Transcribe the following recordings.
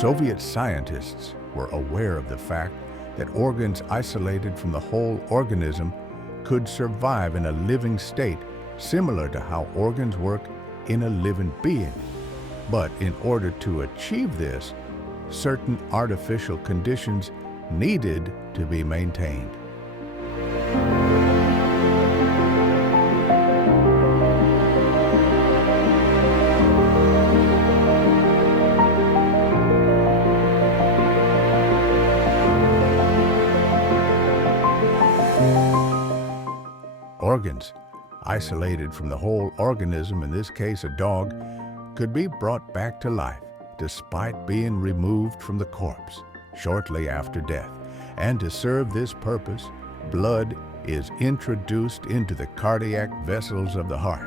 Soviet scientists were aware of the fact that organs isolated from the whole organism could survive in a living state, similar to how organs work in a living being. But in order to achieve this, certain artificial conditions needed to be maintained. Organs, isolated from the whole organism, in this case a dog, could be brought back to life despite being removed from the corpse shortly after death. And to serve this purpose, blood is introduced into the cardiac vessels of the heart.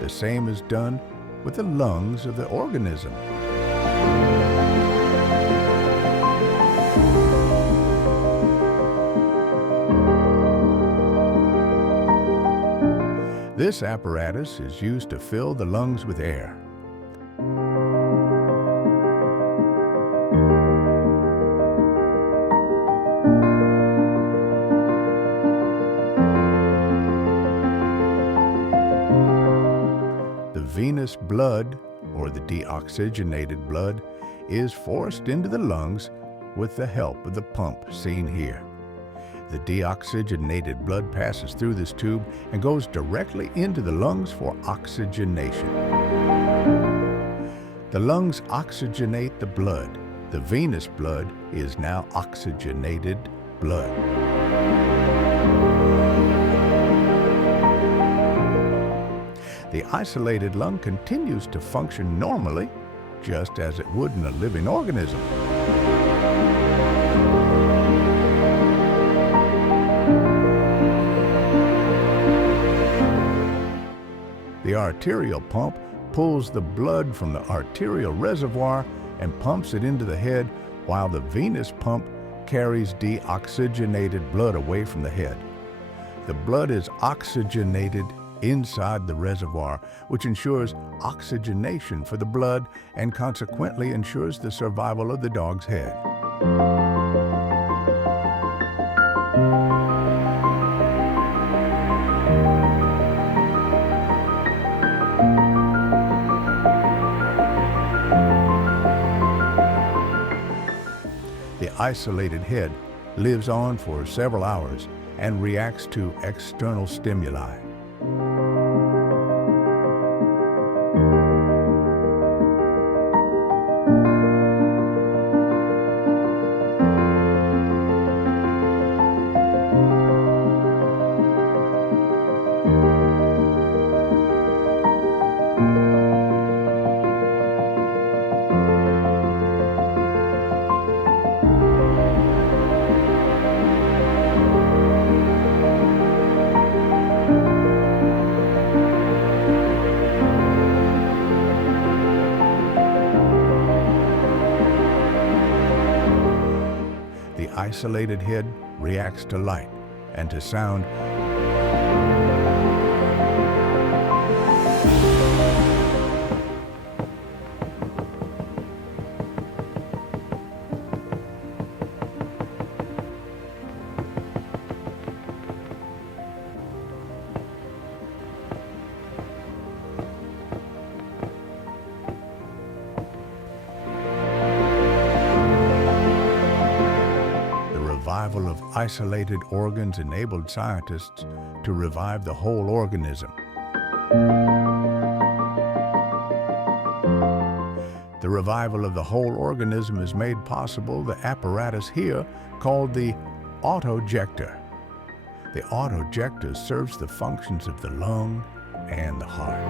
The same is done with the lungs of the organism. This apparatus is used to fill the lungs with air. Venous blood, or the deoxygenated blood, is forced into the lungs with the help of the pump seen here. The deoxygenated blood passes through this tube and goes directly into the lungs for oxygenation. The lungs oxygenate the blood. The venous blood is now oxygenated blood. The isolated lung continues to function normally, just as it would in a living organism. The arterial pump pulls the blood from the arterial reservoir and pumps it into the head, while the venous pump carries deoxygenated blood away from the head. The blood is oxygenated inside the reservoir, which ensures oxygenation for the blood and consequently ensures the survival of the dog's head. The isolated head lives on for several hours and reacts to external stimuli. The isolated head reacts to light and to sound. Revival of isolated organs enabled scientists to revive the whole organism. The revival of the whole organism is made possible by the apparatus here called the autojector. The autojector serves the functions of the lung and the heart.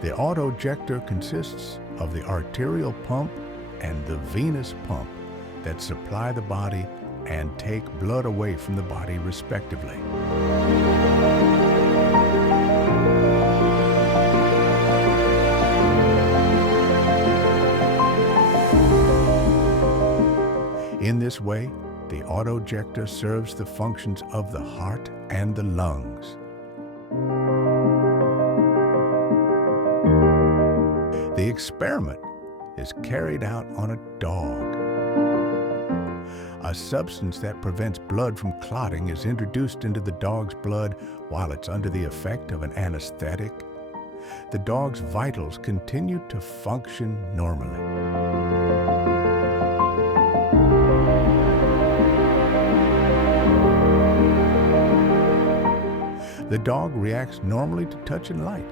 The autojector consists of the arterial pump and the venous pump that supply the body and take blood away from the body respectively. In this way, the autojector serves the functions of the heart and the lungs. The experiment is carried out on a dog. A substance that prevents blood from clotting is introduced into the dog's blood while it's under the effect of an anesthetic. The dog's vitals continue to function normally. The dog reacts normally to touch and light.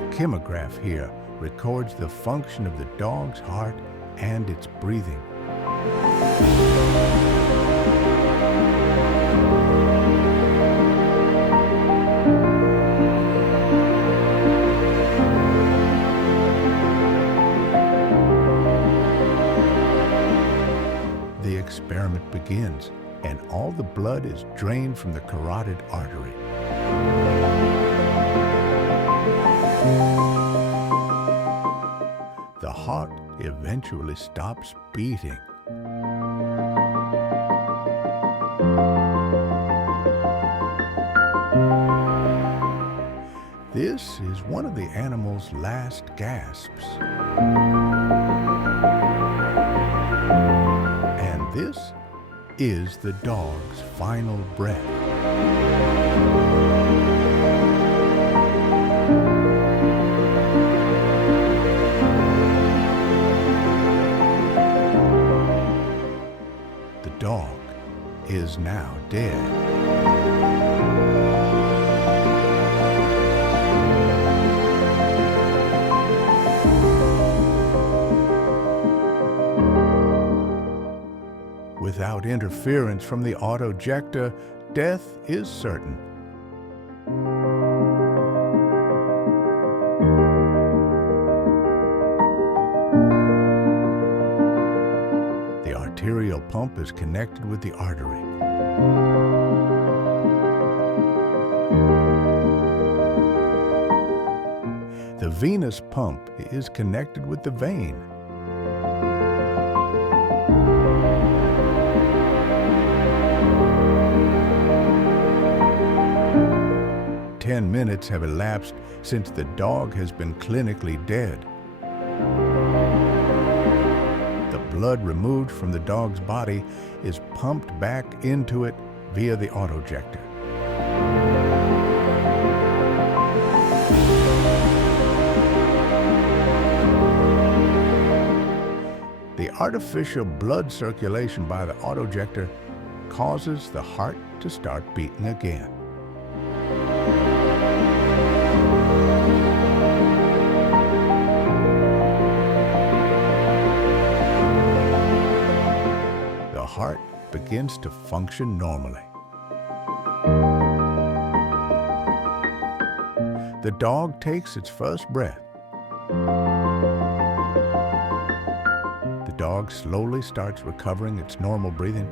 The chemograph here records the function of the dog's heart and its breathing. The experiment begins, and all the blood is drained from the carotid artery. The heart eventually stops beating. This is one of the animal's last gasps. And this is the dog's final breath. The dog is now dead. Without interference from the autojector, death is certain. The arterial pump is connected with the artery. The venous pump is connected with the vein. Ten minutes have elapsed since the dog has been clinically dead. The blood removed from the dog's body is pumped back into it via the autojector. The artificial blood circulation by the autojector causes the heart to start beating again. The heart begins to function normally. The dog takes its first breath. The dog slowly starts recovering its normal breathing.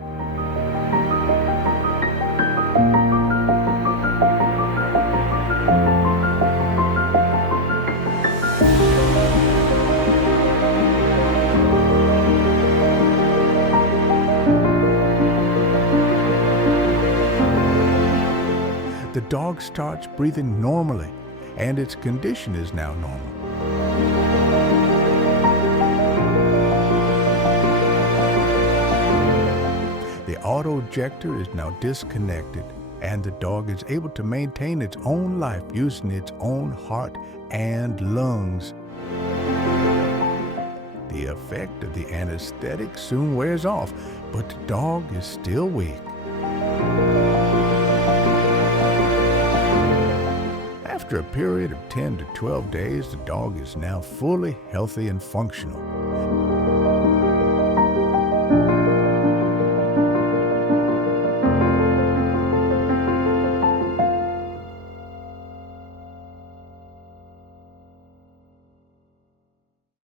The dog starts breathing normally, and its condition is now normal. The autojector is now disconnected, and the dog is able to maintain its own life using its own heart and lungs. The effect of the anesthetic soon wears off, but the dog is still weak. After a period of 10 to 12 days, the dog is now fully healthy and functional.